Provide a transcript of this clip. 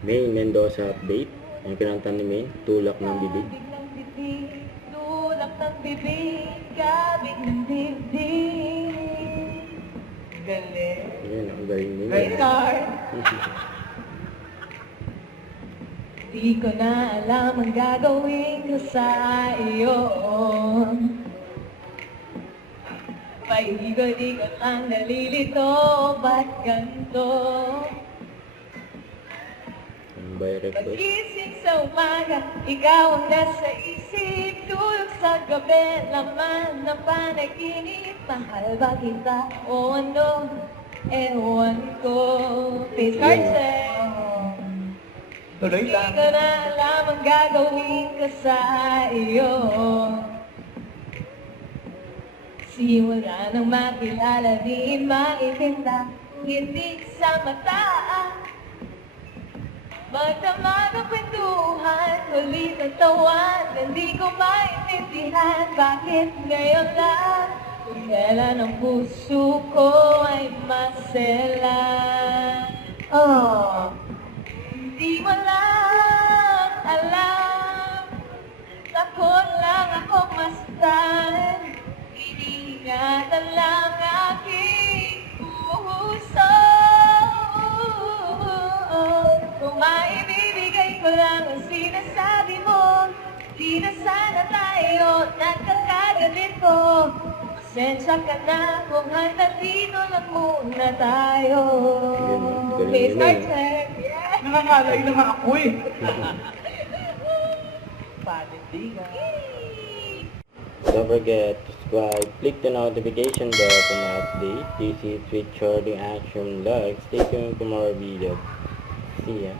May Mendoza update. Yung kinanta ni May, Tulak ng Bibig. Tulak ng bibig, kabig ng dibdib. Galing. Yan, ang galing nila. Great card. Di ko na alam ang gagawin ko sa iyo. Paikot-ikot ang nalilito, ba't ganito? By request. Pag-isip sa umaga, ikaw ang nasa isip. Tulog sa gabi, laman ng panaginip. Mahal ba kita o ano? Ewan ko. Please, Tuloy Hindi lang. ko na alam ang gagawin ko sa iyo. Simula nang makilala, di maitinda, hindi sa mata. Magdamag ang kwentuhan, ulit ang tawan, hindi ko maintindihan, bakit ngayon lang? Kung kailan ang puso ko ay masela. Oh, hindi mo lang alam, takot lang ako mastan, iniingatan lang aking puso. Kung maibibigay ko lang ang sinasabi mo, di na sana tayo nagkakaganito. Pasensya ka na kung hanggang dito lang muna tayo. Galing Please, nila, eh. check. Yeah. Nangangalay na nga ako eh. Panindigan. Don't forget to subscribe, click the notification bell for more update. This is Sweet Shorting Action Vlog. Stay tuned for more videos. See ya.